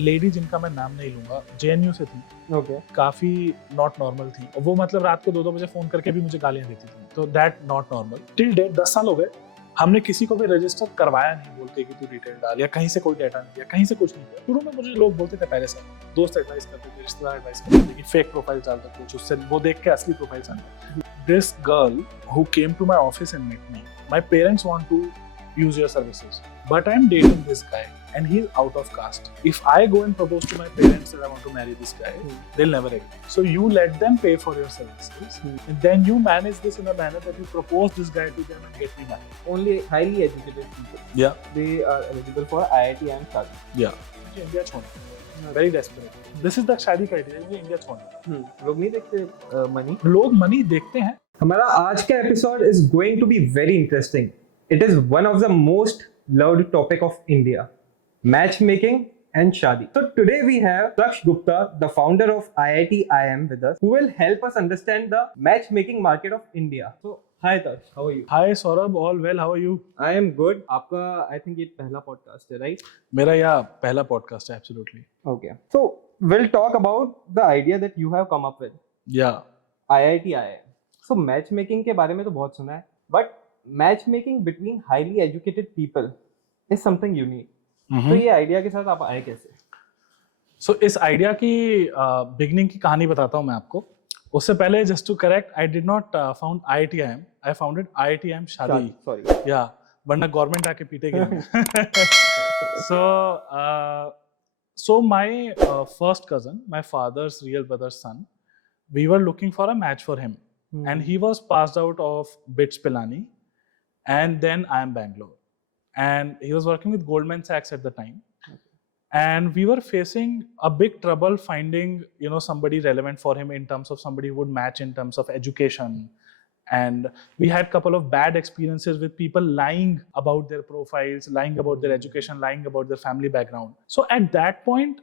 Lady जिनका मैं नाम नहीं लूंगा, जेएनयू से थी, ओके काफी नॉट नॉर्मल थी। वो मतलब रात को 2-2 बजे फोन करके भी मुझे गालियां देती थी, तो that not normal. Till date 10 साल हो गए, हमने किसी को भी रजिस्टर करवाया नहीं बोलते कि तू डिटेल डाल, या कहीं से कोई डाटा नहीं दिया, कहीं से कुछ नहीं दिया। शुरू में मुझे लोग बोलते थे, पहले से दोस्त एडवाइस करते थे, रिश्तेदार एडवाइस करते थे कि फेक प्रोफाइल डाल दो कुछ, उससे वो देख के असली प्रोफाइल आने। This girl who came to my office and met me, my parents want to use your services, but I'm dating this guy and he's out of caste. If I go and propose to my parents that I want to marry this guy, they'll never agree. So you let them pay for your services, and then you manage this in a manner that you propose this guy to them and get me married. Only highly educated people, Yeah, they are eligible for IIT and SHADI. yeah. मुझे India छोड़ना, very desperate. This is the शादी criteria, मुझे India छोड़ना। लोग नहीं देखते money, लोग money देखते हैं। हमारा आज का episode is going to be very interesting. It is one of the most loved topic of India, matchmaking and shadi. So today we have Daksh Gupta, the founder of IIT IM with us, who will help us understand the matchmaking market of India. So hi Daksh, how are you? Hi Saurabh, all well, how are you? I am good. आपका I think ये पहला podcast है, right? मेरा यह पहला podcast है, absolutely. Okay. So we'll talk about the idea that you have come up with. Yeah. IIT IM. So matchmaking के बारे में तो बहुत सुना है, but matchmaking between highly educated people is something unique. तो ये आइडिया के साथ आप आए कैसे? So इस आइडिया की बिगनिंग की कहानी बताता हूँ मैं आपको। उससे पहले just to correct, I did not found IIT IM, I founded IIT IM Shaadi. Sorry या वरना गवर्नमेंट आके पीटेगी हमें। So my first cousin, my father's real brother's son, we were looking for a match for him, and he was passed out of BITS Pilani and then IIM Bangalore, and he was working with Goldman Sachs at the time. And we were facing a big trouble finding, somebody relevant for him in terms of somebody who would match in terms of education. And we had a couple of bad experiences with people lying about their profiles, lying about their education, lying about their family background. So at that point,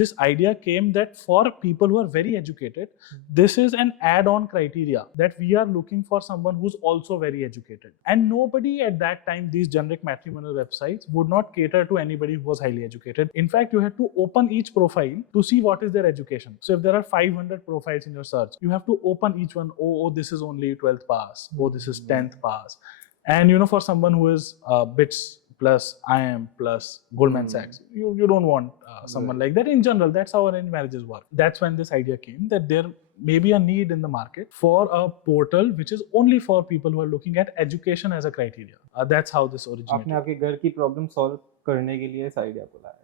this idea came that for people who are very educated, this is an add-on criteria that we are looking for someone who's also very educated. And nobody at that time, these generic matrimonial websites would not cater to anybody who was highly educated. In fact, you had to open each profile to see what is their education. So if there are 500 profiles in your search, you have to open each one. Oh, this is only 12th pass. Oh, this is 10th pass. And for someone who is BITS plus IIM plus Goldman Sachs, you don't want someone like that. In general, that's how arranged marriages work. That's when this idea came that there may be a need in the market for a portal which is only for people who are looking at education as a criteria. That's how this originated. आपने आपके घर की problem solve करने के लिए इस idea को लाया,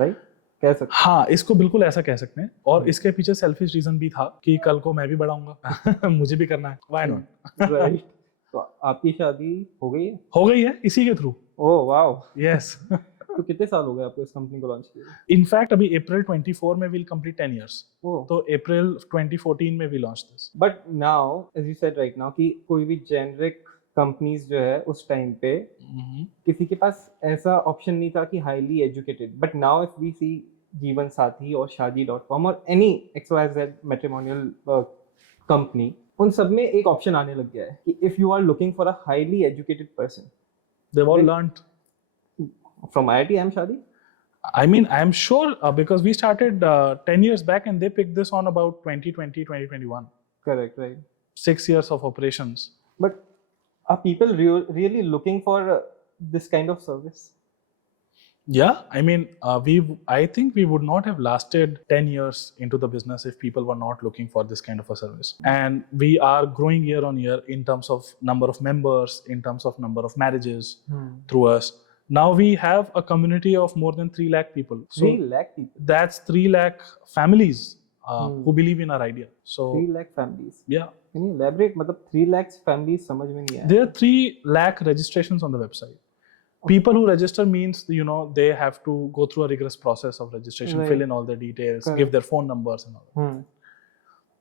राइट? कह सकते हैं। हाँ, इसको बिल्कुल ऐसा कह सकते हैं। और इसके पीछे सेल्फिश रीजन भी था कि कल को मैं भी बढ़ाऊंगा, मुझे भी करना है, व्हाई नॉट, राइट? तो आपकी शादी हो गई है? हो गई है इसी के थ्रू। Oh wow, yes. तो कितने साल हो गए आपको इस कंपनी को लॉन्च किए? इनफैक्ट अभी अप्रैल 24 में विल कंप्लीट 10 इयर्स। तो अप्रैल 2014 में we launch this. But now as you said right now कि कोई भी जेनरिक कंपनीज जो है उस टाइम पे किसी के पास ऐसा ऑप्शन नहीं था कि highly educated, but now if we see Jeevansathi और शादी.com और एनी XYZ मैट्रिमोनियल कंपनी, उन सब में एक ऑप्शन आने लग गया है कि if you are looking for a highly educated person, they've all learned from IIT IM Shadi? I mean, I am sure because we started 10 years back and they picked this on about 2020, 2021. Correct, right. 6 years of operations. But are people really looking for this kind of service? Yeah, I mean, I think we would not have lasted 10 years into the business if people were not looking for this kind of a service. And we are growing year on year in terms of number of members, in terms of number of marriages through us. Now we have a community of more than 3 lakh people. So 3 lakh people? That's 3 lakh families who believe in our idea. So 3 lakh families? Yeah. Can you elaborate? मतलब 3 lakh families समझ में नहीं आया. There are 3 lakh registrations on the website. People who register means, they have to go through a rigorous process of registration, right. Fill in all their details, Correct. give their phone numbers and all.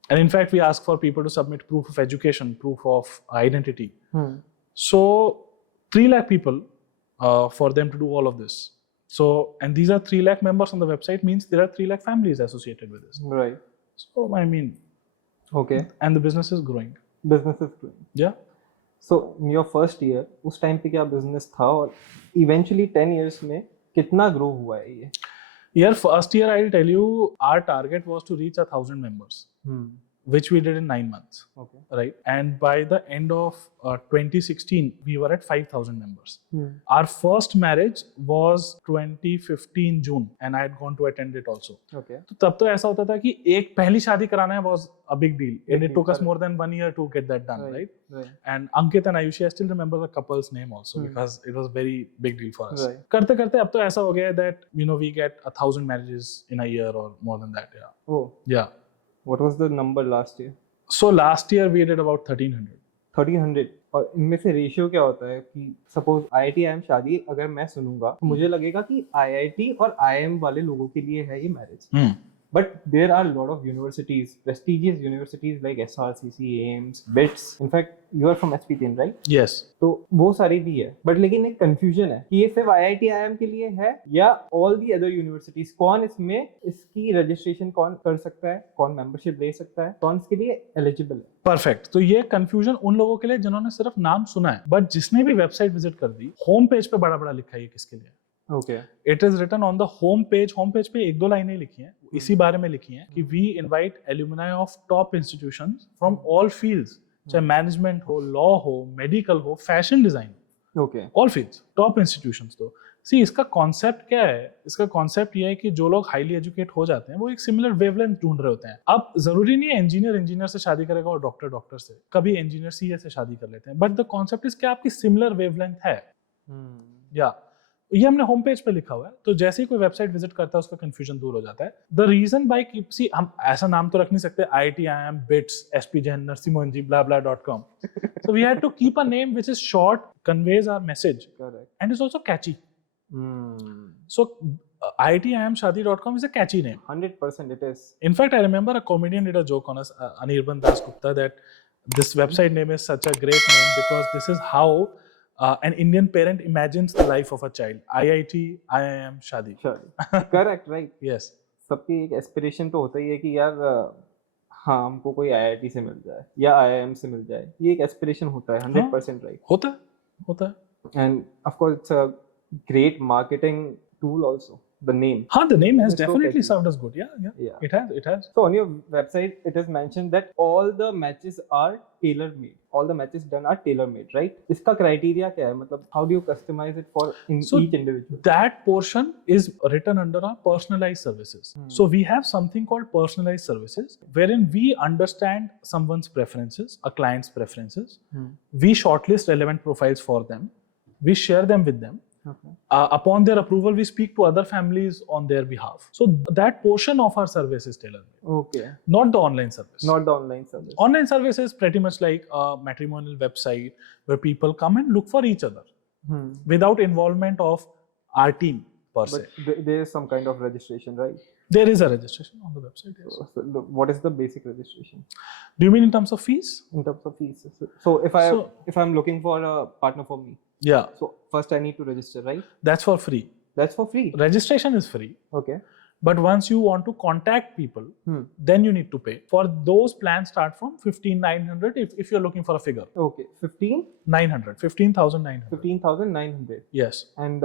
And in fact, we ask for people to submit proof of education, proof of identity. So 3 lakh people for them to do all of this. So, and these are 3 lakh members on the website means there are 3 lakh families associated with this. Right. So, I mean, okay. And the business is growing. Business is growing. Yeah. So in your first year, उस time पे क्या business था और eventually 10 years में कितना grow हुआ है ये? Year first year, I'll tell you, our target was to reach 1,000 members, which we did in 9 months. Okay. Right? And by the end of 2016, we were at 5,000 members. Our first marriage was 2015 June, and I had gone to attend it also. Okay. तो तब तो ऐसा होता था कि एक पहली शादी कराना है was a big deal, and it took us correct. more than 1 year to get that done, right? Right. And Ankit and Ayushi, I still remember the couple's name also because it was very big deal for us. Right. करते करते अब तो ऐसा हो गया है that we get 1,000 marriages in a year or more than that. Yeah. Oh. Yeah. What was the number last year? So last year we did about 1,300. 1300. और इनमें से रेशियो क्या होता है कि सपोज IIT IIM शादी अगर मैं सुनूंगा तो मुझे लगेगा कि IIT और IIM वाले लोगों के लिए है ये marriage. But there are a lot of universities, prestigious universities like SRCC, AIMS, BITS. In fact, you are from SPTN, right? Yes. तो वो सारी भी है. But लेकिन एक confusion है कि ये सिर्फ IIT IIM के लिए है या all the other universities. कौन इसमें इसकी registration कौन कर सकता है, कौन membership ले सकता है, कौन इसके लिए eligible है. परफेक्ट. तो ये कंफ्यूजन उन लोगों के लिए जिन्होंने सिर्फ नाम सुना है, बट जिसने भी वेबसाइट विजिट कर दी, होम पेज पे बड़ा बड़ा लिखा है ये किसके लिए. Okay. It is written on the home page. Home page पे एक दो लाइनें लिखी हैं, इसी बारे में लिखी हैं कि we invite alumni of top institutions from all fields, चाहे मैनेजमेंट हो, लॉ हो, मेडिकल हो, fashion design, Okay. All fields, top institutions. तो सी इसका कॉन्सेप्ट क्या है? इसका कॉन्सेप्ट ये है कि जो लोग हाईली एजुकेट हो जाते हैं वो एक सिमिलर वेवलेंथ ढूंढ रहे होते हैं. अब जरूरी नहीं है इंजीनियर से शादी करेगा और डॉक्टर से, कभी इंजीनियर CA से शादी कर लेते हैं, बट द कॉन्सेप्ट इज क्या आपकी सिमिलर वेवलेंथ है. या ये हमने होम पेज पे लिखा हुआ है, तो जैसे ही कोई वेबसाइट विजिट करता है उसका कंफ्यूजन दूर हो जाता है. द रीजन बाय सी हम ऐसा नाम तो रख नहीं सकते IIT IIM, BITS, SP Jain, Narsimhanji, blah blah .com. So we had to keep a name which is short, conveys our message, Correct. and is also catchy. So IIT IIM Shadi.com is a catchy name. 100% it is. In fact, I remember a comedian did a joke on us, Anirban Das Gupta, that this website name is such a great name because this is how an Indian parent imagines the life of a child. IIT IIM Shadi. Correct, right. Yes. सबकी एक aspiration तो होता ही है कि यार हाँ हमको कोई IIT से मिल जाए या IIM से मिल जाए. ये एक एस्पिरेशन होता है. 100% right. होता है. And of course it's a great marketing tool also. The name. The name has It's so definitely catchy. served us good. Yeah. It has. So on your website, it is mentioned that all the matches are tailor-made. All the matches done are tailor-made, right? इसका criteria क्या है? मतलब how do you customize it for each individual? That portion is written under our personalized services. So we have something called personalized services, wherein we understand someone's preferences, a client's preferences. We shortlist relevant profiles for them. We share them with them. Okay. Upon their approval, we speak to other families on their behalf. So that portion of our service is tailor-made. Okay. Not the online service. Not the online service. Online service is pretty much like a matrimonial website where people come and look for each other without involvement of our team per se. But there is some kind of registration, right? There is a registration on the website. Yes. So what is the basic registration? Do you mean in terms of fees? In terms of fees. So if I'm looking for a partner for me. Yeah. So first I need to register, right? That's for free. That's for free. Registration is free. Okay. But once you want to contact people, then you need to pay. For those plans start from 15,900 if you're looking for a figure. Okay. 15,900. 15,900. 15,900. Yes. And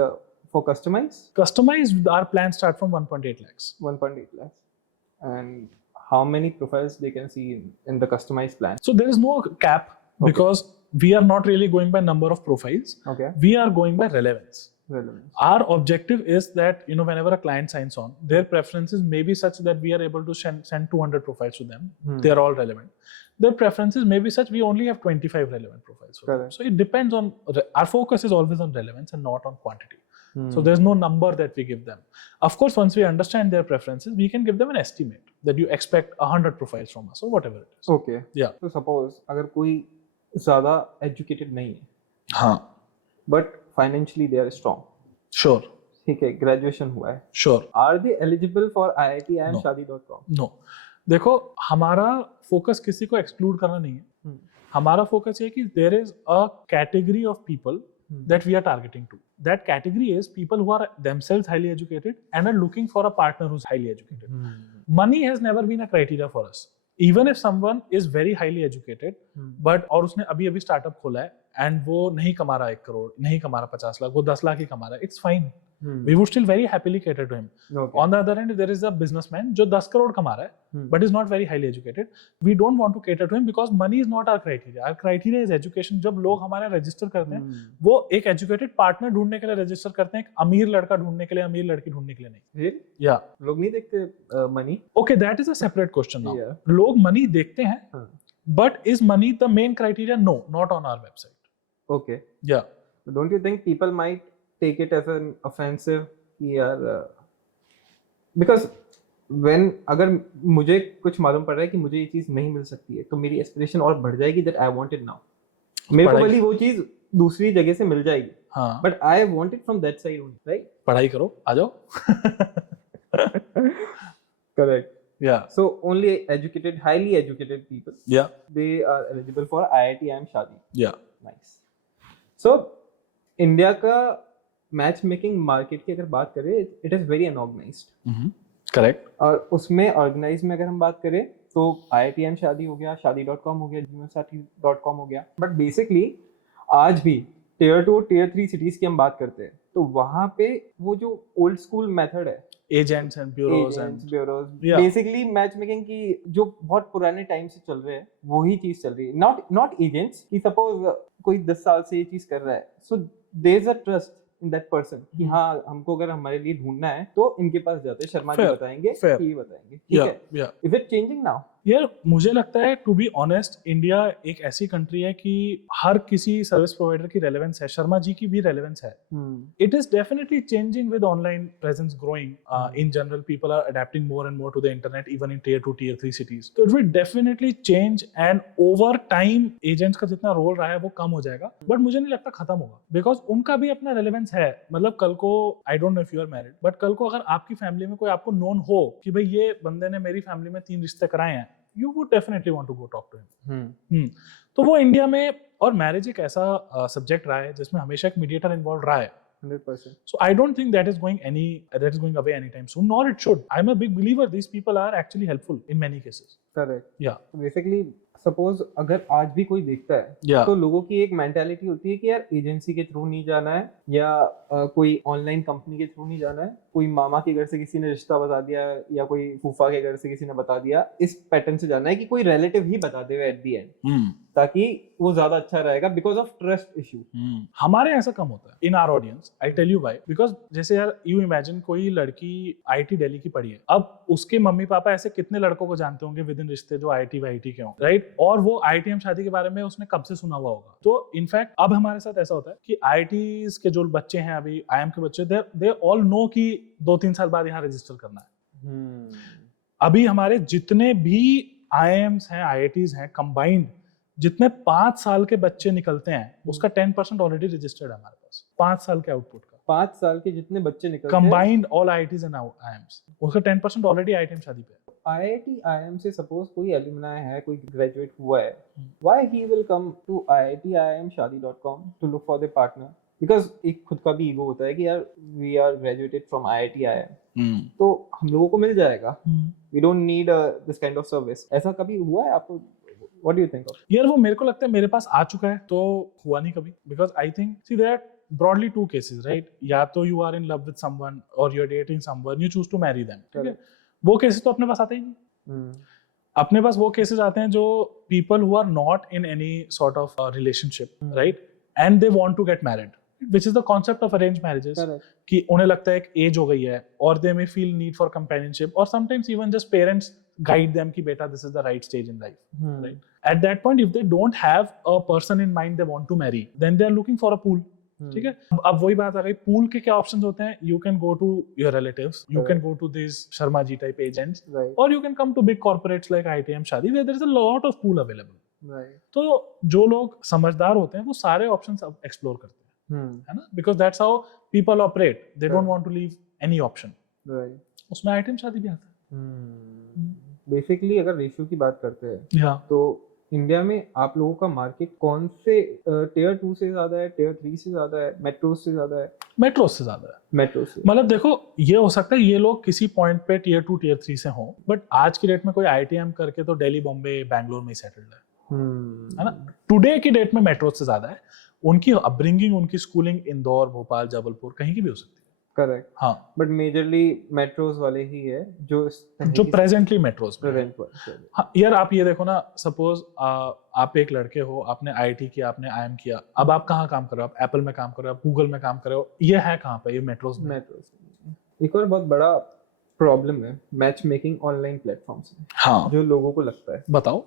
for customized? Customized, our plans start from 1.8 lakhs. 1.8 lakhs. And how many profiles they can see in the customized plan? So there is no cap because we are not really going by number of profiles. Okay. We are going by relevance. Relevance. Our objective is that whenever a client signs on, their preferences may be such that we are able to send 200 profiles to them. They are all relevant. Their preferences may be such we only have 25 relevant profiles for them. So it depends on our focus is always on relevance and not on quantity. So there's no number that we give them. Of course, once we understand their preferences, we can give them an estimate that you expect 100 profiles from us or whatever it is. Okay. Yeah. So suppose अगर कोई ज़्यादा educated नहीं है, हाँ, but financially they are strong. Sure. ठीक है, graduation हुआ है. Sure. Are they eligible for IIT IIM No. Shadi.com? No. देखो हमारा फोकस किसी को एक्सक्लूड करना नहीं है. हमारा फोकस ये कि there is a category of people that we are targeting to. That category is people who are themselves highly educated and are looking for a partner who's highly educated. Money has never been a criteria for us. Even if someone is very highly educated, but और उसने अभी अभी startup खोला है and वो नहीं कमा रहा 1 करोड़, नहीं कमा रहा 50 लाख, वो 10 लाख ही कमा रहा है, it's fine. we would still very happily cater to him. Okay. On the other hand, there is a businessman जो 10 crore कमा रहा है but is not very highly educated. We don't want to cater to him because money is not our criteria. Our criteria is education. जब लोग हमारे register करते हैं वो एक एजुकेटेड पार्टनर ढूंढने के लिए रजिस्टर करते हैं, एक अमीर लड़का ढूंढने के लिए, अमीर लड़की ढूंढने के लिए नहीं. Really? Yeah. लोग नहीं देखते money? Okay, that is a separate question now. Yeah. लोग मनी देखते हैं, but is money the main criteria? No, not on our website. Okay. Yeah. Don't you think people might take it as an offensive कि यार because when अगर मुझे कुछ मालूम पड़ रहा है कि मुझे ये चीज़ नहीं मिल सकती है तो मेरी एस्पिरेशन और बढ़ जाएगी that I want it now. मेरे को भले वो चीज़ दूसरी जगह से मिल जाएगी, हाँ, but I want it from that side only, right? पढ़ाई करो, आ जाओ. Correct. Yeah. So only educated, highly educated people, Yeah. they are eligible for IIT-IIM Shaadi. Yeah. Nice. So India का मैच मेकिंग मार्केट की अगर बात करें, it is very unorganised. Correct. और उसमें ऑर्गेनाइज में अगर हम बात करें तो IITM शादी हो गया, शादी.com हो गया, जीवनसाथी.com हो गया. बट बेसिकली आज भी टियर 2 टियर 3 सिटीज की हम बात करते हैं तो वहाँ पे वो जो ओल्ड स्कूल मेथड है, agents and bureaus basically match making की जो बहुत पुराने टाइम से चल रहे हैं वही चीज चल रही है. नॉट एजेंट्स कि सपोज कोई 10 साल से ये चीज कर रहा है, so there is a trust in that person कि हाँ हमको अगर हमारे लिए ढूंढना है तो इनके पास जाते हैं, शर्मा जी बताएंगे, ये बताएंगे. ठीक है. Is it changing now? यार मुझे लगता है टू बी ऑनेस्ट इंडिया एक ऐसी कंट्री है कि हर किसी सर्विस प्रोवाइडर की रेलेवेंस है, शर्मा जी की भी रेलेवेंस है. It is definitely changing with online presence growing. In general people are adapting more and more to the internet even in tier 2 tier 3 cities. तो it will definitely change and over time agents का जितना role रहा है वो कम हो जाएगा, but मुझे नहीं लगता खत्म होगा बिकॉज उनका भी अपना रेलेवेंस है. मतलब कल को I don't know if you are married, but कल को अगर आपकी फैमिली में कोई आपको नोन हो कि भाई ये बंदे ने मेरी फैमिली में 3 रिश्ते कराए हैं, you would definitely want to go talk to him. तो वो इंडिया में, और मैरिज एक ऐसा सब्जेक्ट रहा है जिसमें हमेशा एक मीडिएटर इन्वॉल्व रहा है. 100%. So I don't think that is going away anytime soon, nor it should. I'm a big believer these people are actually helpful in many cases. Correct. Yeah. So basically suppose अगर आज भी कोई देखता है तो लोगों की एक मेंटालिटी होती है कि यार एजेंसी के थ्रू नहीं जाना है या कोई ऑनलाइन कंपनी के थ्रू नहीं जाना है, कोई मामा के घर से किसी ने रिश्ता बता दिया या कोई फूफा के घर से किसी ने बता दिया, इस पैटर्न से जाना है कि कोई रिलेटिव ही बता दे एट द एंड, ताकि वो ज्यादा अच्छा रहेगा बिकॉज ऑफ ट्रस्ट इशू. हमारे ऐसा कम होता है in our audience. I tell you why. Because जैसे यार यू इमेजिन कोई लड़की IIT दिल्ली की पढ़ी है, अब उसके मम्मी पापा ऐसे कितने लड़कों को जानते होंगे विद इन रिश्ते जो IIT वाईटी के हों, राइट? और वो IITM शादी के बारे में उसने कब से सुना हुआ होगा. तो इनफैक्ट अब हमारे साथ ऐसा होता है कि IITs के जो बच्चे हैं अभी, IIM के बच्चे, दे ऑल नो कि 2-3 साल बाद यहाँ रजिस्टर करना है. अभी हमारे जितने भी IIMs हैं, IITs हैं कंबाइंड, जितने 5 साल के बच्चे निकलते हैं उसका 10% ऑलरेडी रजिस्टर्ड है हमारे पास. 5 साल के आउटपुट का 5 साल के जितने बच्चे निकलते हैं combined all IITs and IIMs, उसका 10% ऑलरेडी IITM शादी पे है. IIT-IIM से सपोज कोई एलुमनाई है, कोई ग्रेजुएट हुआ है, why he will come to IIT-IIM Shaadi.com to look for the partner? Because एक खुद का भी ईगो होता है कि यार we are graduated from IIT-IIM, तो हम लोगों को मिल जाएगा. We don't need this kind of service. ऐसा कभी हुआ है आपको? What do you think of? यार वो मेरे को लगता है मेरे पास आ चुका है तो हुआ नहीं कभी. Because I think see there are broadly 2 cases, right? या तो you are in love with someone or you're dating someone, you choose to marry them. ठीक है? वो केसेस तो अपने पास आते ही नहीं. अपने पास वो केसेस आते हैं जो people who are not in any sort of relationship, right, and they want to get married, which is the concept of arrange marriages. कि उन्हें लगता है एक एज हो गई है और they may feel need for companionship, और sometimes even just parents guide them ki beta this is the right stage in life, right? At that point if they don't have a person in mind they want to marry, then they are looking for a pool. ठीक है. अब वही बात आ गई, pool के क्या options होते हैं? You can go to your relatives, you can go to this Sharma ji type agents, और you can come to big corporates like IITM Shaadi where there is a lot of pool available. तो जो लोग समझदार होते हैं वो सारे ऑप्शंस अब एक्सप्लोर करते हैं, है ना? Because that's how people operate, they don't want to leave any option. उसमें IITM शादी भी आता है. बेसिकली अगर रेशियो की बात करते हैं तो इंडिया में आप लोगों का मार्केट कौन से टियर 2 से ज्यादा है, टियर 3 से ज्यादा है, मेट्रो से ज्यादा है? मेट्रो से ज्यादा है. मेट्रो से मतलब देखो ये हो सकता है ये लोग किसी पॉइंट पे टियर 2 टियर 3 से हों, बट आज की डेट में कोई IITM करके तो दिल्ली, बॉम्बे, बैंगलोर में ही सेटल्ड है ना? टुडे की डेट में मेट्रो से ज्यादा है. उनकी अपब्रिंगिंग, उनकी स्कूलिंग इंदौर, भोपाल, जबलपुर कहीं की भी हो सकती है. करेक्ट, हाँ, बट मेजरली मेट्रोज वाले ही है जो इस तरह जो की प्रेजेंटली मेट्रोज में है। प्रेजेंट वाले। हाँ यार, आप ये देखो ना, सपोज आप एक लड़के हो, आपने आईटी किया, आपने आईएम किया, अब आप कहाँ काम कर रहे हो? आप एप्पल में काम कर रहे हो, आप गूगल में काम कर रहे हो, ये है कहाँ पे? ये मेट्रोज में। मेट्रोज एक और बहुत बड़ा प्रॉब्लम है मैच मेकिंग ऑनलाइन प्लेटफॉर्म्स में, हाँ, जो लोगों को लगता है। बताओ।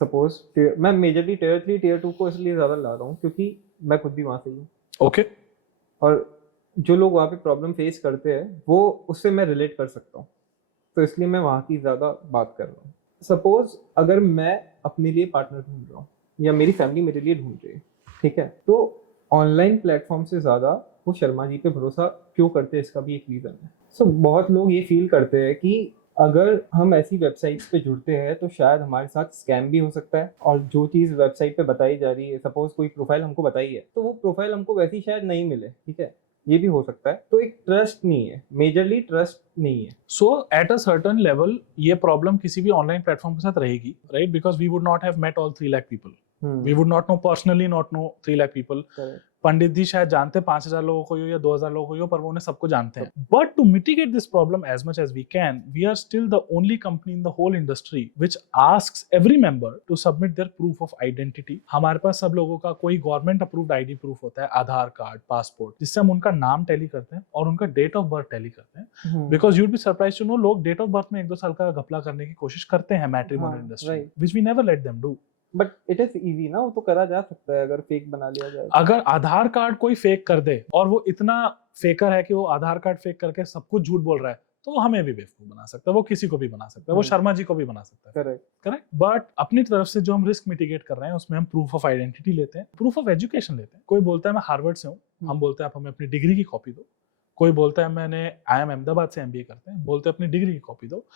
सपोज मैं मेजरली टियर 3 टियर 2 को इसलिए ज़्यादा ला रहा हूँ क्योंकि मैं खुद भी वहाँ से ही हूँ, ओके, और जो लोग वहाँ पे प्रॉब्लम फेस करते हैं वो उससे मैं रिलेट कर सकता हूँ, तो इसलिए मैं वहाँ की ज़्यादा बात कर रहा हूँ। सपोज अगर मैं अपने लिए पार्टनर ढूंढ रहा हूँ या मेरी फैमिली मेरे लिए ढूंढ रही है, ठीक है, तो ऑनलाइन प्लेटफॉर्म से ज़्यादा वो शर्मा जी पे भरोसा क्यों करते हैं, इसका भी एक रीज़न है। सो बहुत लोग ये फील करते हैं कि अगर हम ऐसी वेबसाइट्स पे जुड़ते हैं तो शायद हमारे साथ स्कैम भी हो सकता है, और जो चीज़ वेबसाइट पे बताई जा रही है, सपोज कोई प्रोफाइल हमको बताई है तो वो प्रोफाइल हमको वैसी शायद नहीं मिले, ठीक है, ये भी हो सकता है। तो एक ट्रस्ट नहीं है, मेजरली ट्रस्ट नहीं है। So at a certain level ये प्रॉब्लम किसी भी ऑनलाइन प्लेटफॉर्म के साथ रहेगी, right? Because we would not have met all 3 lakh people, we would not know personally, not know 3 lakh people. Pandit ji शायद जानते 5,000 लोगों को या 2,000 लोगों को, पर वो उन्हें सबको जानते हैं। But to mitigate this problem as much as we can, we are still the only company in the whole industry which asks every member to submit their proof of identity. हमारे पास सब लोगों का कोई गवर्नमेंट अप्रूव्ड आईडी प्रूफ होता है, आधार card, passport, जिससे हम उनका नाम टैली करते हैं और उनका डेट ऑफ बर्थ टैली करते हैं। Because you'd be surprise to know, लोग डेट ऑफ बर्थ में 1-2 साल का घपला करने की कोशिश करते हैं matrimonial industry, which we never let them do. But it is easy ना, वो तो करा जा सकता है अगर फेक बना लिया जाए। अगर आधार कार्ड कोई फेक कर दे और वो इतना फेकर है कि वो आधार कार्ड फेक करके सब कुछ झूठ बोल रहा है, तो वो हमें भी बेवकूफ बना सकता है, वो किसी को भी बना सकता है, वो शर्मा जी को भी बना सकता है। Correct, correct. बट अपनी तरफ से जो हम रिस्क मिटिगेट कर रहे हैं उसमें हम प्रूफ ऑफ आइडेंटिटी लेते हैं, प्रूफ ऑफ एजुकेशन लेते हैं। कोई बोलता है मैं हार्वर्ड से हूँ, हम बोलते हैं आप हमें अपनी डिग्री की कॉपी दो। कोई बोलता है मैंने IIM अहमदाबाद से MBA करते हैं, बोलते हैं अपनी डिग्री की कॉपी दो।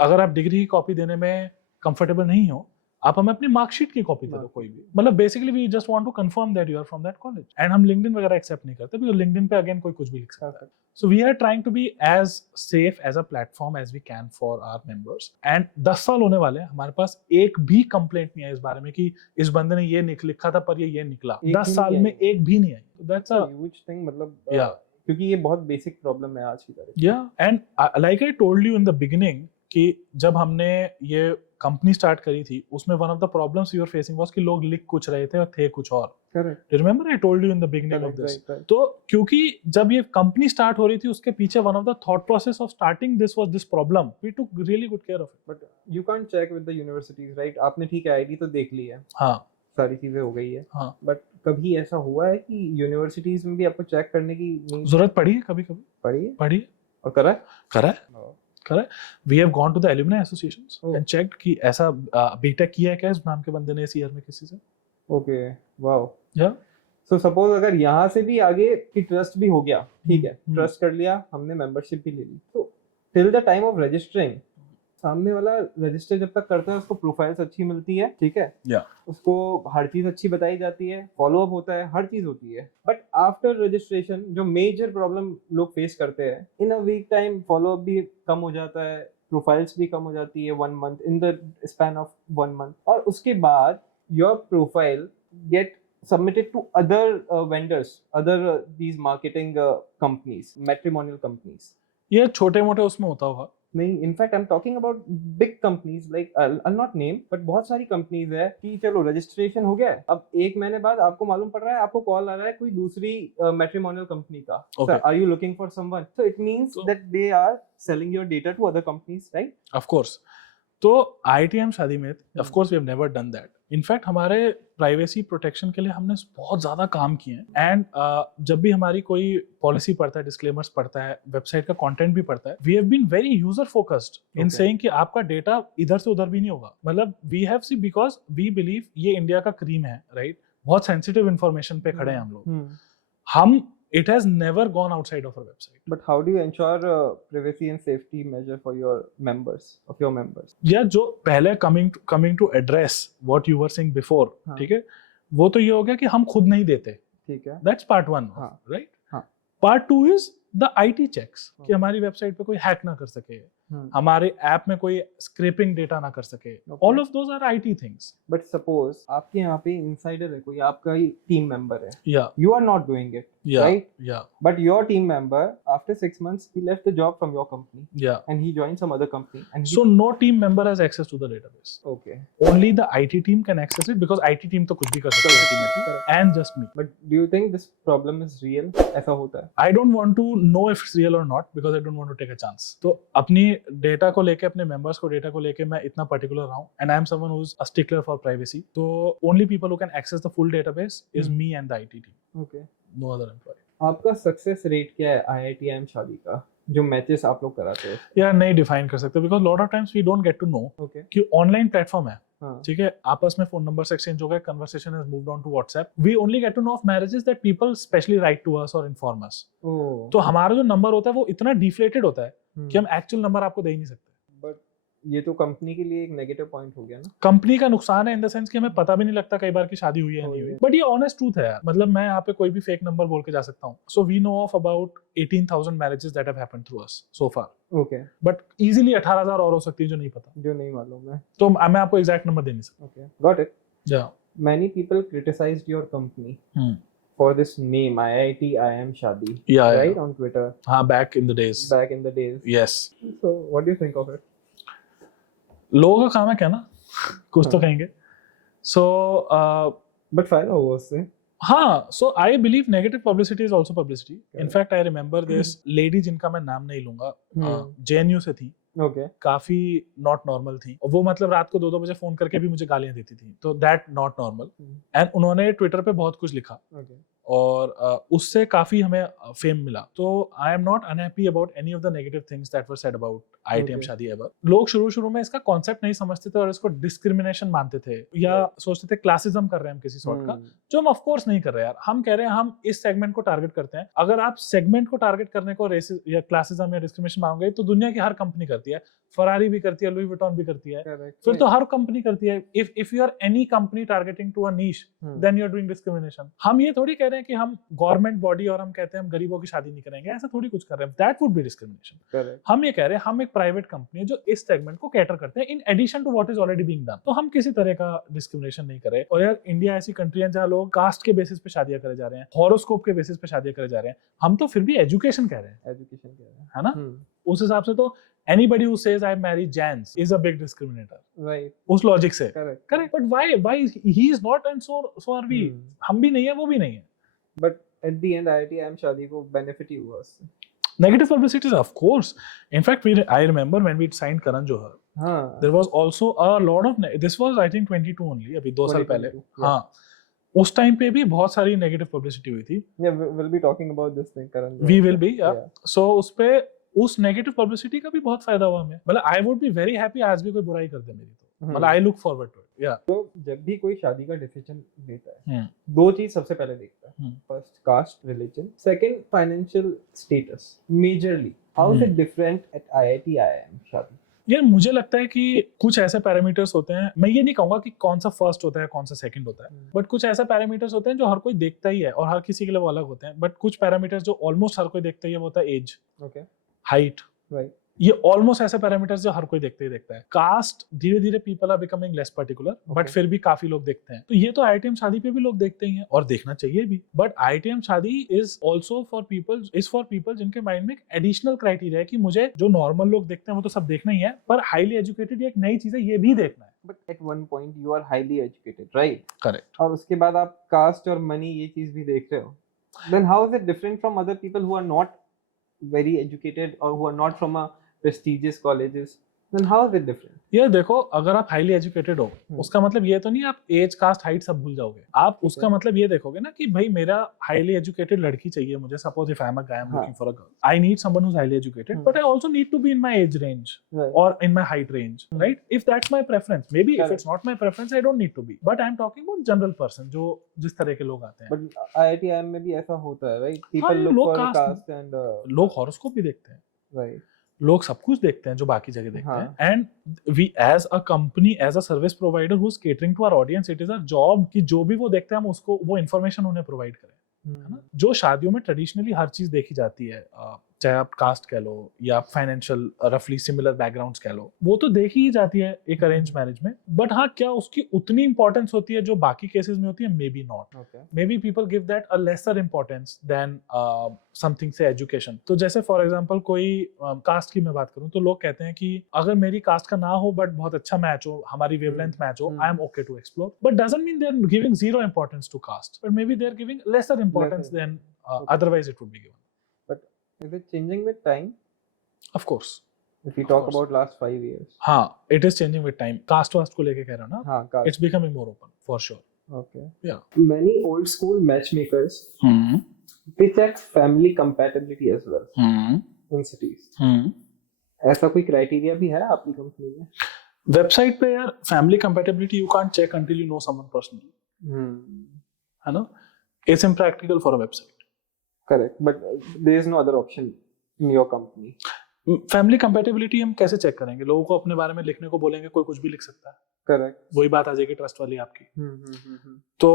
अगर आप डिग्री की कॉपी देने में कंफर्टेबल नहीं हो, आप हमें अपनी मार्कशीट की कॉपी दे दो कोई भी। मतलब basically we just want to confirm that you are from that college. And हम लिंक्डइन वगैरह एक्सेप्ट नहीं करते, बिकॉज़ लिंक्डइन पे अगेन कोई कुछ भी लिख सकता है। So we are trying to be as safe as a platform as we can for our members. And 10 साल होने वाले हैं, हमारे पास एक भी कंप्लेंट नहीं है इस बारे में कि इस बंदे ने ये लिखा था पर ये निकला। 10 साल में एक भी नहीं आई। दैट्स अ ह्यूज थिंग, मतलब या क्योंकि ये बहुत बेसिक प्रॉब्लम है आज की तारीख में। या and like I told you in the beginning कि जब हमने ये कंपनी स्टार्ट करी थी, उसमें one of the problems we were facing was कि लोग लिख कुछ रहे थे और थे कुछ और। Correct, remember I told you in the beginning of this. तो क्योंकि जब ये कंपनी स्टार्ट हो रही थी, उसके पीछे one of the thought process of starting this was this problem. We took really good care of it. But you can't check with the universities, right? आपने ठीक है आईडी तो देख ली है, हाँ, सारी चीजें हो गई है, हाँ, बट कभी ऐसा हुआ है कि यूनिवर्सिटीज में भी आपको चेक करने की जरूरत पड़ी है? कभी पड़ी है और करा correct. We have gone to the alumni associations and checked कि ऐसा बीटेक किया है क्या इस नाम के बंदे ने इस ईयर में किसी से। Okay, wow. या सो सपोज अगर यहाँ से भी आगे की ट्रस्ट भी हो गया, ठीक है, ट्रस्ट कर लिया हमने, मेंबरशिप भी ले ली, तो till the time of registering सामने वाला रजिस्टर जब तक करता है उसको प्रोफाइल्स अच्छी मिलती है, ठीक है, उसको हर चीज अच्छी बताई जाती है, फॉलोअप होता है, हर चीज होती है। बट आफ्टर रजिस्ट्रेशन जो मेजर प्रॉब्लम लोग फेस करते हैं, इन अ वीक टाइम फॉलोअप भी कम हो जाता है, प्रोफाइल्स भी कम हो जाती है 1 month, in the span of 1 month, और उसके बाद your profile get submitted to other vendors, other these marketing companies, matrimonial companies. ये छोटे मोटे उसमें होता होगा। नहीं, in fact I am talking about big companies, like I not name, but बहुत सारी कंपनीज है कि चलो रजिस्ट्रेशन हो गया है, अब 1 महीने बाद आपको मालूम पड़ रहा है, आपको कॉल आ रहा है कोई दूसरी मैट्रिमोनियल कंपनी का, sir are you looking for someone, so it means that they are selling your data to other companies, right? Of course. तो IITM शादी में of course we have never done that. In fact हमारे privacy protection के लिए हमने बहुत ज्यादा काम किए हैं। एंड जब भी हमारी कोई पॉलिसी पढ़ता है, डिस्क्लेमर्स पढ़ता है, वेबसाइट का कंटेंट भी पढ़ता है, we have been very user focused in saying कि आपका डेटा इधर से उधर भी नहीं होगा। मतलब we have see, because we believe ये इंडिया का क्रीम है, राइट? बहुत सेंसिटिव इंफॉर्मेशन पे खड़े हैं हम लोग। हम it has never gone outside of our website. But how do you ensure privacy and safety measure for your members, of your members? Yeah, जो पहले coming to address what you were saying before, ठीक है, वो तो ये हो गया कि हम खुद नहीं देते, ठीक है, that's part 1, right? Part 2 is the IT checks, कि हमारी वेबसाइट पे कोई हैक ना कर सके, हमारे ऐप में कोई स्क्रैपिंग डेटा ना कर सके, all of those are IT things. But suppose आपके यहाँ पे insider है, कोई आपका ही टीम मेंबर है, yeah, you are not doing it, Yeah. right? Yeah. But your team member, after 6 months, he left the job from your company Yeah. and he joined some other company. And he, So no team member has access to the database. okay, Only the IT team can access it because IT team तो कुछ भी कर सकते हैं ultimately. correct. And just me. But do you think this problem is real? ऐसा होता है? I don't want to know if it's real or not because I don't want to take a chance. तो अपनी data को लेके अपने members को data को लेके मैं इतना पर्टिकुलर रहा हूँ and I am someone who's a stickler for privacy. तो only people who can access the full database is me and the IT team. Okay. No other employee. आपका सक्सेस रेट क्या है IITM शादी का, जो matches आप लोग कराते हो? यार नहीं डिफाइन कर सकते because lot of times we don't get to know Okay. कि ऑनलाइन प्लेटफॉर्म है हाँ. ठीक है आपस में फोन नंबर्स एक्सचेंज हो गए conversation has moved on to WhatsApp we only get to know of marriages that people specially write to us और इन्फॉर्म अस Oh. तो हमारा जो नंबर होता है वो इतना डिफ्लेटेड होता है Hmm. कि हम एक्चुअल नंबर आपको दे ही नहीं सकते But ये तो कंपनी के लिए एक नेगेटिव पॉइंट हो गया ना? कंपनी का नुकसान है इन द सेंस कि हमें पता भी नहीं लगता कई बार की शादी हुई है या नहीं हुई बट ये ऑनेस्ट ट्रूथ है यार मतलब मैं यहाँ पे कोई भी फेक नंबर बोल के जा सकता हूँ so we know of about 18,000 marriages that have happened through us so far Okay. But easily 18,000 और हो सकती है जो नहीं पता जो नहीं मालूम है. तो मैं आपको एग्जैक्ट नंबर दे नहीं सकता Okay. Got it. Yeah. Many people criticized your company Hmm. for this name IITIM Shadi, Yeah, right, yeah. on Twitter हाँ back in the days. back in the days. Yes. So what do you think of it? लोगों का काम है कहना कुछ तो हाँ. कहेंगे सो But फायदा हुआ उससे. हाँ so I believe negative publicity is also publicity in fact I remember this lady जिनका मैं नाम नहीं लूंगा JNU से थी Okay. काफी नॉट नॉर्मल थी वो मतलब रात को 2-2 बजे फोन करके भी मुझे गालियां देती थी तो दैट नॉट नॉर्मल एंड उन्होंने ट्विटर पे बहुत कुछ लिखा Okay. और उससे काफी हमें फेम मिला तो आई am not unhappy about any of the negative things that were said about IITM Okay. शादी एवर लोग शुरू में इसका कॉन्सेप्ट नहीं समझते थे और इसको डिस्क्रिमिनेशन मानते थे या सोचते थे क्लासिज्म कर रहे हैं हम किसी सॉर्ट का जो हम ऑफ कोर्स नहीं कर रहे यार हम कह रहे हैं हम इस सेगमेंट को टारगेट करते हैं अगर आप सेगमेंट को टारगेट करने को रेसिस या क्लासिज्म या डिस्क्रिमिनेशन मांगोगे तो दुनिया की हर कंपनी करती है फरारी भी करती है लुई विटॉन भी करती है Correct. फिर तो हर कंपनी करती है if you are any company targeting to a niche then you are doing discrimination हम ये थोड़ी कह रहे हैं कि हम गवर्नमेंट बॉडी और हम कहते हैं हम गरीबों की शादी नहीं करेंगे ऐसा थोड़ी कुछ कर रहे हैं that would be discrimination Correct. हम ये कह रहे हैं हम एक प्राइवेट कंपनी है जो इस सेगमेंट को कैटर करते हैं in addition to what is already being done तो हम किसी तरह का डिस्क्रिमिनेशन नहीं कर रहे और यार इंडिया ऐसी कंट्री है जहाँ लोग कास्ट के बेसिस पे शादियां करे जा रहे हैं हॉरोस्कोप के बेसिस पे शादियां करे जा रहे हैं हम तो फिर भी एजुकेशन कह रहे हैं Education कह रहे हैं. है ना उस हिसाब से तो anybody who says I marry Jans is a big discriminator Right. उस लॉजिक से Correct. Correct but why he is not and so are we हम भी नहीं है वो भी नहीं है But at the end IITM शादी को benefit ही हुआ उससे. negative publicity of course in fact I remember when we signed Karan Johar हाँ. there was also a lot of this was I think 22 only अभी 2 साल पहले 2022, yeah. हाँ उस टाइम पे भी बहुत सारी नेगेटिव पब्लिसिटी हुई थी Yeah, we'll be talking about this thing Karan. We will be Yeah. So उस पे उस नेगेटिव पब्लिसिटी का भी बहुत फायदा हुआ हमें मतलब I would be very happy आज भी कोई बुराई कर दे मेरी तो मतलब I look forward to it या तो जब भी कोई शादी का डिसीजन लेता है हम्म, दो चीज सबसे पहले देखता है. Hmm. First caste religion, second financial status. Majorly how is it different at IITIM Shaadi? यार मुझे लगता है कि कुछ ऐसे पैरामीटर्स होते हैं मैं ये नहीं कहूंगा कि कौन सा फर्स्ट होता है कौन सा सेकंड होता है बट कुछ ऐसे पैरामीटर्स होते हैं जो हर कोई देखता ही है और हर किसी के लिए वो अलग होते हैं बट कुछ पैरामीटर्स जो ऑलमोस्ट हर कोई देखता ही है वो होता है एज ओके. Height right. ये ऑलमोस्ट ऐसे पैरामीटर्स जो हर कोई देखते ही देखता है कास्ट धीरे धीरे people are becoming less particular but Okay. फिर भी काफी लोग देखते हैं तो ये तो IITM शादी पे भी लोग देखते ही हैं और देखना चाहिए भी बट IITM शादी इज ऑल्सो फॉर पीपल जिनके माइंड में एक एडिशनल क्राइटेरिया है कि मुझे जो नॉर्मल लोग देखते हैं वो तो सब देखना ही है पर हाईली एजुकेटेड एक नई चीज है ये भी देखना है but at one point you are highly educated, right? Correct और उसके बाद आप कास्ट और मनी ये चीज भी देख रहे हो. Then how is it different from other people who are not very educated or who are not from a prestigious colleges? Then how is it different? ये देखो अगर आप हाईली एजुकेटेड हो उसका मतलब ये तो नहीं आप एज कास्ट हाइट सब भूल जाओगे आप उसका मतलब ये देखोगे ना कि भाई मेरा हाईली एजुकेटेड लड़की चाहिए मुझे suppose if I am a guy I am looking for a girl I need someone who is highly educated but I also need to be in my age range Right. or in my height range right if that's my preference maybe if Correct. it's not my preference I don't need to be but I'm talking about general person जो जिस तरह के लोग आते हैं But IITM में भी ऐसा होता है, right? People हाँ, look लोग for caste- caste and लोग हॉरोस्कोप भी देखते हैं right. लोग सब कुछ देखते हैं जो बाकी जगह देखते हाँ. हैं and we as a company as a service provider who is catering to our audience it is our job कि जो भी वो देखते हैं हम उसको वो इन्फॉर्मेशन उन्हें प्रोवाइड करें है ना जो शादियों में ट्रेडिशनली हर चीज देखी जाती है चाहे आप कास्ट कह लो या आप फाइनेंशियल रफली सिमिलर बैकग्राउंड्स कह लो, वो तो देखी ही जाती है एक अरेंज मैरिज में, बट हाँ क्या उसकी उतनी इंपॉर्टेंस होती है जो बाकी केसेस में होती है? Maybe not. Maybe people give that a lesser importance than something say education. तो जैसे फॉर एग्जाम्पल कोई कास्ट की मैं बात करूं तो लोग कहते हैं कि अगर मेरी कास्ट का ना हो बट बहुत अच्छा मैच हो, हमारी वेवलेंथ मैच हो, I am okay to explore. But doesn't mean they are giving zero importance to caste, but maybe they are giving lesser importance than otherwise it would be given. Is it changing with time? Of course. If we talk about last 5 years. हाँ, it is changing with time. Caste vast को लेके कह रहा हूँ ना? हाँ, caste. It's becoming more open for sure. Okay. Yeah. Many old school matchmakers they check family compatibility as well in cities. ऐसा कोई criteria भी है आपकी कंपनी में? वेबसाइट पे यार family compatibility you can't check until you know someone personally. है ना? It's impractical for a website. Correct, but there is no other option in your company. Family compatibility हम कैसे चेक करेंगे? लोगों को अपने बारे में लिखने को बोलेंगे, कोई कुछ भी लिख सकता है. Correct. वही बात आ जाएगी ट्रस्ट वाली आपकी. तो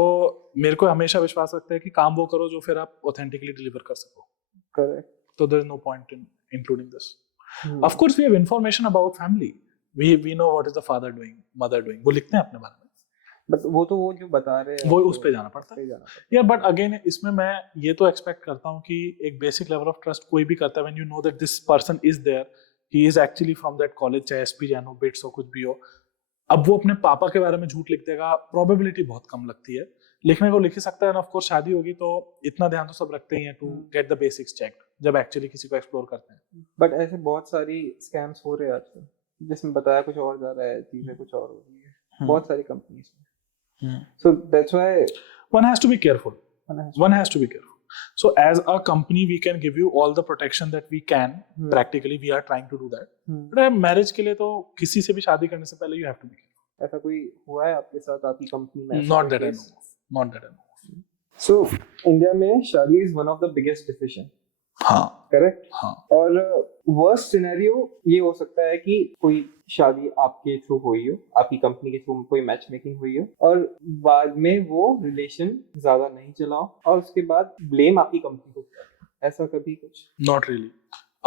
मेरे को हमेशा विश्वास रखता है कि काम वो करो जो फिर आप ऑथेंटिकली डिलीवर कर सको. Correct. So there is no point in including this. Of course we have information about family. We know what is the father doing, mother doing. वो लिखते हैं अपने बारे में. बट वो तो वो जो बता रहे हैं वो उस पे जाना पड़ता है यार. बट अगेन इसमें मैं ये तो एक्सपेक्ट करता हूँ कि एक बेसिक लेवल ऑफ ट्रस्ट कोई भी करता है when you know that this person is there, he is actually from that college, चाहे एसपी जानो बिट्स हो कुछ भी हो. अब वो अपने पापा के बारे में झूठ लिख देगा, प्रोबेबिलिटी बहुत कम लगती है. लिखने को लिख ही सकता है. ऑफ कोर्स शादी होगी तो इतना ध्यान तो सब रखते ही हैं to get the basics check जब एक्चुअली किसी को एक्सप्लोर करते हैं. बट ऐसे बहुत सारी स्कैम्स हो रहे हैं आजकल जिसमें बताया कुछ और जा रहा है, चीजें कुछ और हो रही है बहुत सारी कंपनीज में. So that's why one has to be careful. One has to be careful. So as a company we can give you all the protection that we can. Practically we are trying to do that. But marriage के लिए तो किसी से भी शादी करने से पहले you have to be careful. ऐसा कोई हुआ है आपके साथ आपकी कंपनी में? Not that I know of. Not that I know of. So India में शादी is one of the biggest decision. हाँ. करेक्ट. हाँ. और वर्स्ट सिनेरियो ये हो सकता है कि कोई शादी आपके थ्रू हुई हो, आपकी कंपनी के थ्रू कोई मैच मेकिंग हुई हो और बाद में वो रिलेशन ज्यादा नहीं चला हो और उसके बाद ब्लेम आपकी कंपनी को किया. ऐसा कभी कुछ? Not really.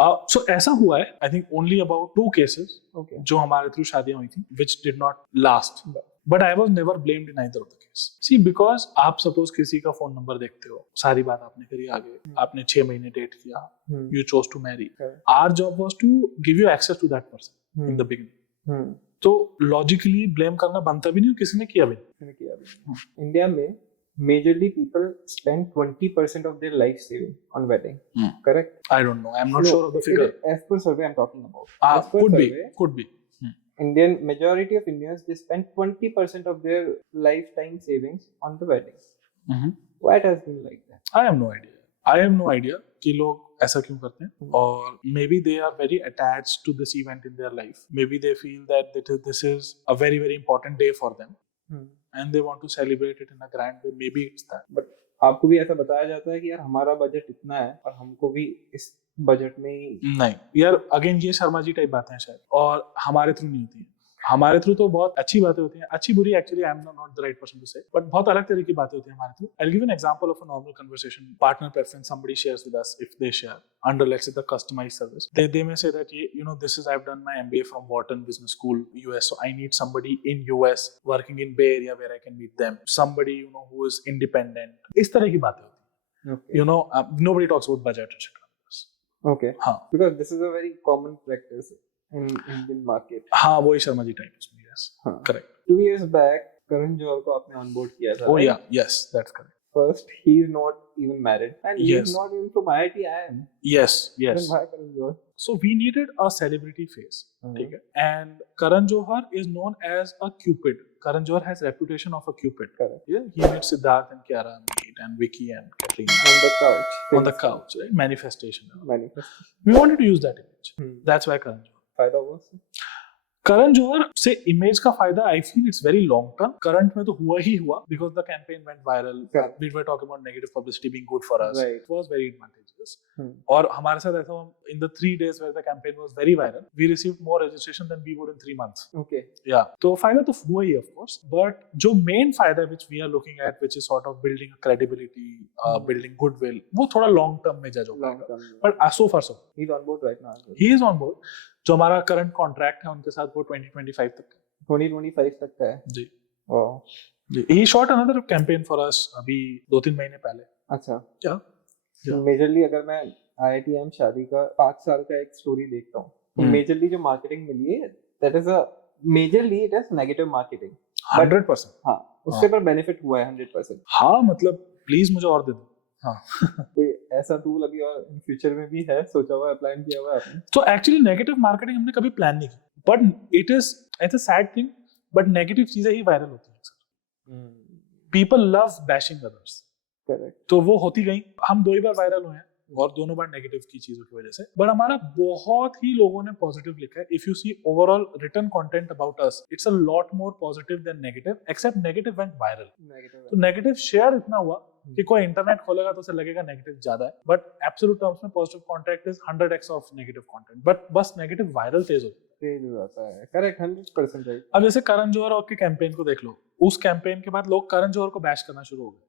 सो ऐसा हुआ है I think only about 2 cases जो हमारे थ्रू शादियां हुई थी which did not last. But I was never blamed in either of the case. See, because आप suppose किसी का फोन नंबर देखते हो, सारी बात आपने करी आगे, आपने 6 महीने डेट किया, you chose to marry. Our job was to give you access to that person in the beginning. तो logically blame करना बनता भी नहीं, किसी ने किया भी नहीं. इंडिया में majorly people spend 20% of their life saving on wedding. Correct? I don't know. I'm not sure of the figure. As per survey I'm talking about. Could be. Indian majority of Indians they spend 20% of their lifetime savings on the wedding. Why it has been like that? I have no idea कि लोग ऐसा क्यों करते हैं. और maybe they are very attached to this event in their life. Maybe they feel that this is a very very important day for them and they want to celebrate it in a grand way. Maybe it's that. But आपको भी ऐसा बताया जाता है कि यार हमारा budget इतना है और हमको भी इस बजट में ही नहीं यार. अगेन ये शर्मा जी टाइप बातें हैं शायद, और हमारे थ्रू नहीं होती है. हमारे थ्रू तो बहुत अच्छी बातें होती हैं, अच्छी बुरी actually I am not the right person to say, but बहुत अलग तरह की बातें होती हैं हमारे through. I will give an example of a normal conversation. Partner preference somebody shares with us, if they share under let's say the customized service, they may say that you know this is I've done my MBA from Wharton Business School US, so I need somebody in US working in Bay Area where I can meet them, somebody you know who is independent. इस तरह की बातें होती हैं. You know nobody talks about budget etc. Okay. हाँ. Because this is a very common practice in Indian market. हाँ वही Sharma ji type इसमें. Yes. हाँ. Correct. 2 years back Karan Johar को आपने onboard किया था. Oh right? Yeah. Yes, that's correct. First, he is not even married and he is not even from IIT IIM. Yes. Then why Karan Johar? So we needed a celebrity face. ठीक है. And Karan Johar is known as a Cupid. Karan Johar has reputation of a Cupid. Correct. Yeah. He met Siddharth and Kiara and Vicky and Katrina on the couch. On the couch, right? Manifestation. Manifestation. We wanted to use that image. That's why Karan Johar. फायदा हुआ? करण जौहर से image का फायदा I feel it's very long term. Current में तो हुआ ही हुआ because the campaign went viral. Correct. We were talking about negative publicity being good for us. Right. It was very advantages. और हमारे साथ ऐसा हुआ in the 3 days where the campaign was very viral, we received more registration than we would in 3 months. Okay. Yeah. तो फायदा तो हुआ ही of course, but जो मेन फायदा which we are looking at, which is sort of building a credibility, building goodwill, वो थोड़ा long term में जज होगा. Long term. But so far so He's on board right now. he is on board. जो हमारा current contract है उनके साथ वो 2025 तक का. 2025 तक का है. जी. Wow. Ji. He shot another campaign for us अभी 2-3 महीने पहले. अच्छा. क्या? Yeah. मेजरली अगर मैं IITM शादी का 5 साल का एक स्टोरी देखता हूँ तो मेजरली जो मार्केटिंग मिली है that is a majorly it is negative marketing. 100%. हाँ, उससे पर बेनिफिट हुआ है 100%. हाँ, मतलब प्लीज मुझे और दे दो. हाँ. कोई ऐसा टूल अभी और इन फ्यूचर में भी है सोचा हुआ है, प्लान किया हुआ है आपने? तो एक्चुअली नेगेटिव मार्केटिंग हमने कभी प्लान नहीं की, but it is a sad thing, but negative चीजें ही वायरल होती हैं. People love bashing others. Correct. तो वो होती गई. हम 2 ही बार वायरल हुए हैं और दोनों बार नेगेटिव की चीजों की वजह से. बट हमारा बहुत ही लोगों ने पॉजिटिव लिखा है. If you see overall written content about us, it's a lot more positive than negative, except negative went viral. तो नेगेटिव शेयर इतना हुआ कि कोई इंटरनेट खोलेगा तो उसे लगेगा नेगेटिव ज्यादा है, बट एब्सोल्यूट टर्म्स में positive content is 100x of negative content. But बस नेगेटिव वायरल तेज होता है. करेक्ट. 100% राइट. अब जैसे करण जौहर के कैंपेन को देख लो. उस कैंपेन के बाद लोग करण जौहर को बैश करना शुरू हो गए.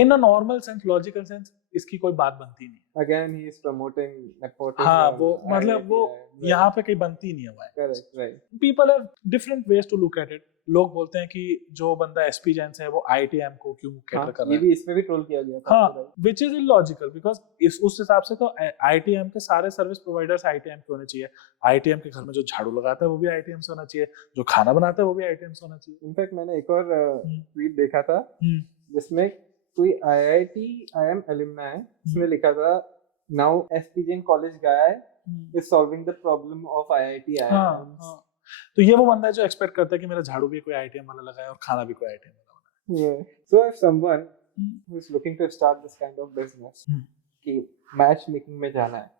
In a normal sense, logical sense, इसकी कोई बात बनती नहीं. Again he is promoting nepotism. हाँ, वो मतलब वो यहाँ पे कहीं बनती नहीं है. Correct. Right. People have different ways to look at it. लोग बोलते हैं कि जो बंदा एसपी जैन से है वो IITM को क्यों कैटर कर रहा है. ये भी इसमें भी ट्रोल किया गया था. हाँ, which is illogical because इस उस हिसाब से तो IITM के सारे सर्विस प्रोवाइडर्स IITM के होने चाहिए. IITM के घर में जो झाड़ू लगाता है वो भी IITM से होना चाहिए, जो खाना बनाता है वो भी IITM से होना चाहिए. इनफैक्ट मैंने एक और ट्वीट देखा था जिसमें कोई IIM alumni है, उसने लिखा था now SP Jain college guy is solving the problem of IIT. तो ये वो बंदा है जो एक्सपेक्ट करता है कि मेरा झाड़ू भी कोई IITM वाला लगाए और खाना भी कोई IITM वाला बनाए. So if someone who is looking to start this kind of business कि मैच मेकिंग में जाना है,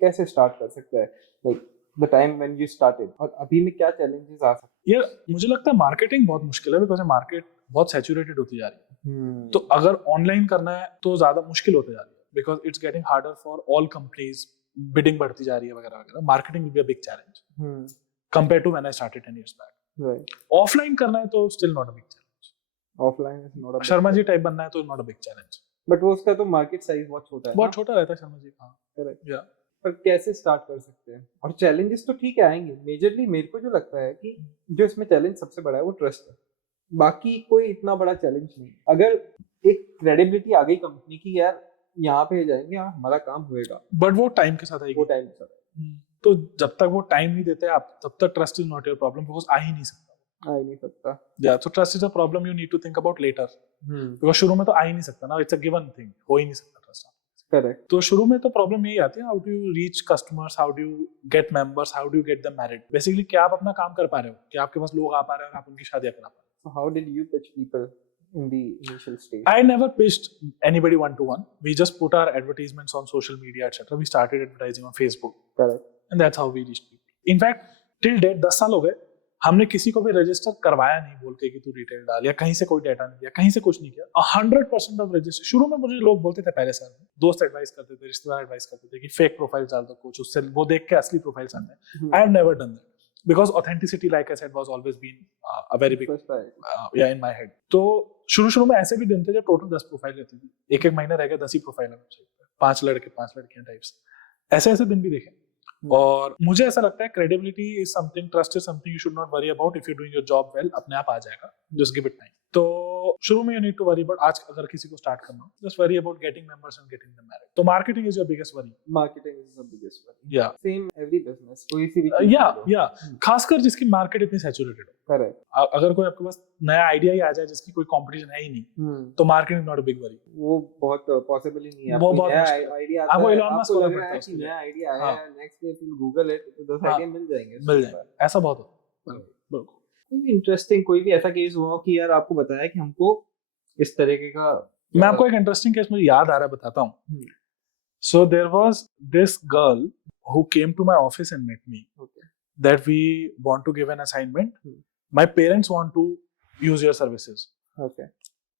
कैसे स्टार्ट कर सकता है? Like the time when you started और अभी में क्या challenges आ सकते हैं? ये मुझे लगता है मार्केटिंग बहुत मुश्किल है बिकॉज मार्केट बहुत सैचुरेटेड होती जा रही है. तो अगर ऑनलाइन करना है तो ज्यादा मुश्किल होते जा रही है because it's getting harder for all companies. Bidding बढ़ती जा रही है वगैरह वगैरह. Marketing will be a big challenge compared to when I started 10 years back. Right. Offline करना है तो still not a big challenge. Offline is not a big Sharma ji type बनना है तो not a big challenge. But वो उसका तो market size बहुत छोटा है. बहुत छोटा रहता है शर्मा जी. हाँ. Correct. Yeah. पर कैसे स्टार्ट कर सकते हैं? और चैलेंजेस तो ठीक है आएंगे. मेजरली मेरे को जो लगता है कि जो इसमें चैलेंज सबसे बड़ा है वो ट्रस्ट है. बाकी कोई इतना बड़ा चैलेंज नहीं. अगर एक क्रेडिबिलिटी आ गई कंपनी की यार यहाँ पे जाएंगे, हमारा काम होएगा. बट वो टाइम के साथ आएगी. वो टाइम के साथ. तो जब तक वो टाइम नहीं देते आप तब तक trust is not your problem because आ ही नहीं सकता. या तो trust is a problem you need to think about later because शुरू में तो आ ही नहीं सकता ना. It's a given thing. हो ही नहीं सकता ट्रस्ट. करेक्ट. तो शुरू में तो प्रॉब्लम यही आती है how do you reach customers, how do you get members, how do you get them married. Basically क्या आप अपना काम कर पा रहे हो, क्या आपके पास लोग आ पा रहे हैं और आप उनकी शादियां करा पा रहे हो. So how did you pitch people in the initial stage? I never pitched anybody one-to-one. We just put our advertisements on social media, etc. We started advertising on Facebook. Correct. And that's how we reached people. In fact, till date 10 साल हो गए हमने किसी को भी register करवाया नहीं बोल के कि तू डिटेल डाल, या कहीं से कोई डाटा नहीं दिया, कहीं से कुछ नहीं किया. 100% ऑफ रजिस्टर. शुरू में मुझे लोग बोलते थे पहले साल में, दोस्त एडवाइस करते थे, रिश्तेदार एडवाइस करते थे कि फेक प्रोफाइल डाल दो कुछ, उससे वो देख के असली प्रोफाइल सामने. I have never done that because authenticity, like I said, was always been a very big in my head. तो शुरू में ऐसे भी दिन थे जब टोटल 10 प्रोफाइल रहती थी. एक महीना रह गया 10 ही प्रोफाइल है वेबसाइट पे. 5 लड़के 5 लड़कियां टाइप्स. ऐसे दिन भी देखे. और मुझे ऐसा लगता है credibility is something, trust is something you should not worry about. If you doing your job well, अपने आप आ जाएगा. Just give it time. तो शुरू में you need to worry about, आज अगर किसी को स्टार्ट करना हो, just worry about getting members and getting them married. तो marketing is your biggest worry. Marketing is the biggest worry. Yeah same every business. कोई सी भी या खासकर जिसकी मार्केट इतनी सैचुरेटेड हो. करेक्ट. अगर कोई आपके पास नया आइडिया ही आ जाए जिसकी कोई कंपटीशन है ही नहीं, तो marketing is not a big worry. वो बहुत पॉसिबल ही नहीं है. वो बहुत आइडिया आता है, आपको एलन मस्क को लग रहा है कि नया आइडिया आया है, नेक्स्ट डे फिर गूगल इट तो 10 आइडिया मिल जाएंगे. ऐसा बहुत होता है. बिल्कुल. कोई भी इंटरेस्टिंग कोई भी ऐसा केस हुआ कि यार आपको बताया कि हमको इस तरीके का. मैं आपको एक इंटरेस्टिंग केस मुझे याद आ रहा है, बताता हूँ. So there was this girl who came to my office and met me. Okay. that we want to give an assignment. Hmm. My parents want to use your services. Okay.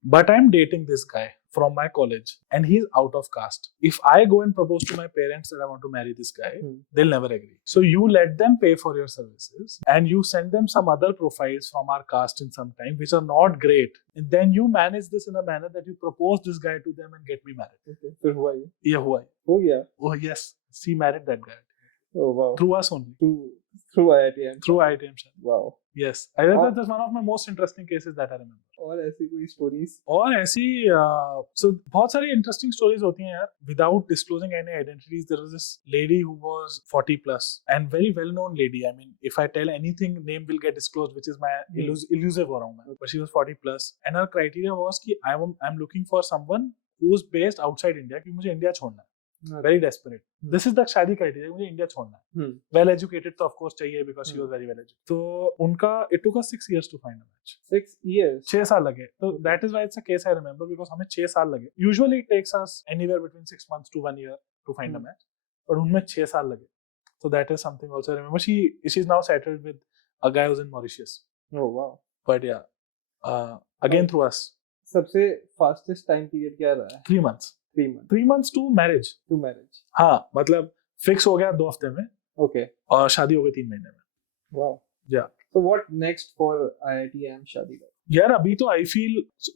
But I'm dating this guy from my college and he's out of caste. If I go and propose to my parents that I want to marry this guy, they'll never agree. So you let them pay for your services and you send them some other profiles from our caste in some time which are not great. And then you manage this in a manner that you propose this guy to them and get me married. Okay. फिर हुआ ये? Yeah, हुआ है. हो गया? Oh yes, she married that guy. Oh wow. Through us only. Through IITM. Through IITM. Wow. Yes. I think that's one of my most interesting cases that I remember. और ऐसी कोई stories? और ऐसी so बहुत सारी interesting stories होती हैं यार. Without disclosing any identities, there was this lady who was 40 plus and very well known lady. I mean, if I tell anything, name will get disclosed, which is my elusive हो रहा हूँ मैं. But she was 40 plus and her criteria was कि I'm looking for someone who's based outside India कि मुझे India छोड़ना है. Very desperate. This is the शादी criteria मुझे इंडिया छोड़ना है. Well educated तो of course चाहिए because she was very well educated. तो उनका it took us 6 years to find a match. 6 years. 6 साल लगे. तो that is why it's a case I remember because हमें 6 साल लगे. Usually it takes us anywhere between 6 months to 1 year to find a match. पर उनमें 6 साल लगे. So that is something also I remember. She's now settled with a guy who's in Mauritius. Oh wow. But yeah, again through us. सबसे fastest time period क्या रहा है? 3 months. 3 months. 3 months to marriage. To marriage. हाँ मतलब fix हो गया 2 हफ्ते में. Okay. और शादी हो गई 3 महीने में. Wow. Yeah. So what next for IITM Shadigarh? यार अभी तो I feel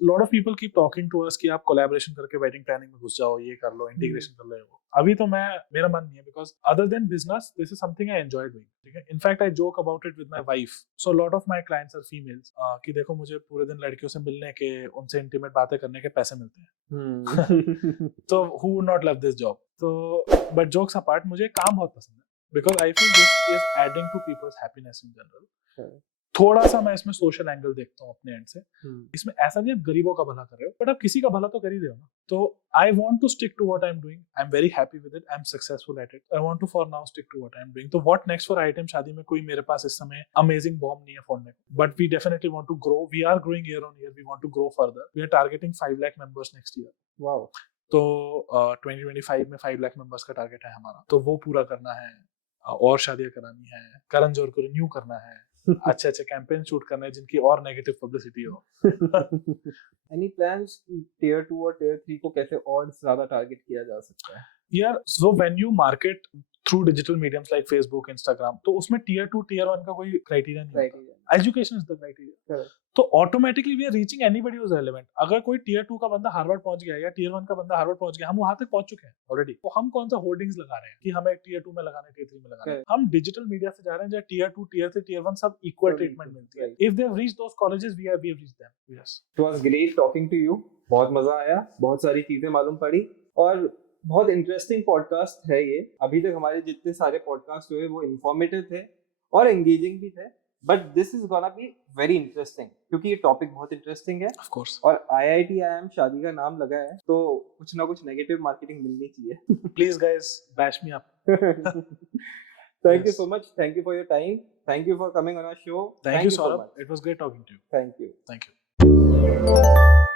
lot of people keep talking to us कि आप कोलैबोरेशन करके वेडिंग प्लानिंग में घुस जाओ, ये कर लो, इंटीग्रेशन कर लो. वो अभी तो मेरा मन नहीं है because other than business this is something I enjoy doing. ठीक है. In fact I joke about it with my wife. So lot of my clients are females कि देखो मुझे पूरे दिन लड़कियों से मिलने के, उनसे इंटीमेट बातें करने के पैसे मिलते हैं. तो who would not love this job. तो बट जोक्स अपार्ट मुझे काम बहुत पसंद है because I feel this is adding to people's happiness in general. थोड़ा सा मैं इसमें सोशल एंगल देखता हूँ अपने एंड से. इसमें ऐसा नहीं आप गरीबों का भला कर रहे हो बट आप किसी का भला तो कर ही रहे हो ना. तो I want to stick to what I am doing. I am very happy with it. I am successful at it. I want to for now stick to what I am doing. तो what next for IITM शादी में कोई मेरे पास इस समय amazing bomb नहीं है फोड़ने को. But we definitely want to grow. We are growing year on year. We want to grow further. We are targeting 5 lakh members next year. Wow. तो 2025 में 5 लाख मेंबर्स का टारगेट है हमारा. तो वो पूरा करना है और शादियां करानी है. करण जोहर को रिन्यू करना है. अच्छे अच्छे कैंपेन शूट करना है जिनकी और नेगेटिव पब्लिसिटी हो. Any plans tier 2 और tier 3 को कैसे और ज्यादा टारगेट किया जा सकता है? Yeah, so when you market through digital mediums like Facebook, Instagram, तो उसमें tier 2, tier 1 का कोई criteria नहीं होता. Education is the criteria. तो automatically we are reaching anybody who's relevant. अगर कोई tier 2 का बंदा हार्वर्ड पहुंच गया या tier 1 का बंदा हार्वर्ड पहुंच गया, हम वहां तक पहुंच चुके हैं ऑलरेडी. तो हम कौन सा होर्डिंग्स लगा रहे हैं कि हमें tier 2 में लगाना है, tier 3 में लगाना है. हम डिजिटल मीडिया से जा रहे हैं जहाँ tier 2, tier 3, tier 1 सब equal treatment मिलती है. If they have reached those colleges, we have reached them. Yes. It was great talking to you. बहुत मजा आया. बहुत सारी चीजें मालूम पड़ी और बहुत इंटरेस्टिंग पॉडकास्ट है ये. अभी तक हमारे जितने सारे पॉडकास्ट हुए वो इंफॉर्मेटिव थे और एंगेजिंग भी थे. But this is gonna be very interesting क्योंकि ये टॉपिक बहुत इंटरेस्टिंग है. Of course. और IITM शादी का नाम लगा है तो कुछ ना कुछ नेगेटिव मार्केटिंग मिलनी चाहिए. Please guys, bash me up. Thank you so much. Thank you for your time. Thank you for coming on our show. Thank you, Saurabh. It was great talking to you. Thank you. Thank you.